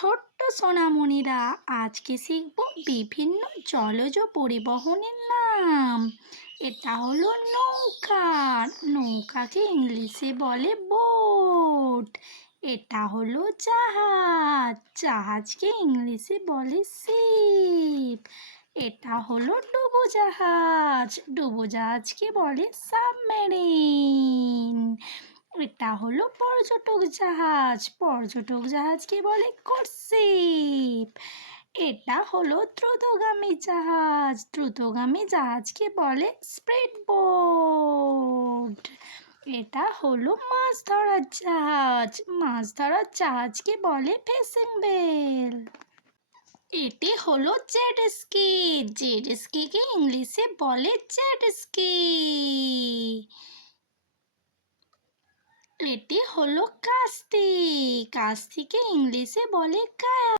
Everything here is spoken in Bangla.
ছোট্ট সোনামণিরা আজকে শিখব বিভিন্ন জলজ পরিবহনের নাম। এটা হলো নৌকা। নৌকাকে ইংলিশে বলে বোট। এটা হলো জাহাজ। জাহাজকে ইংলিশে বলে শিপ। এটা হলো ডুবোজাহাজ ডুবোজাহাজকে বলে সাবমেরিন। এটা হলো পর্যটক জাহাজ। পর্যটক জাহাজকে বলে কোর্সিপ। এটা হলো দ্রুতগামী জাহাজ। দ্রুতগামী জাহাজকে বলে স্প্রেড বোট এটা হলো মাছ ধরার জাহাজ। মাছ ধরার জাহাজকে বলে ফেসিং বেল। এটি হলো জেট স্কি। জেট স্কিকে ইংলিশে বলে জেট স্কি। এটি হলো কাস্তি কাস্তিকে ইংলিশে বলে কায়া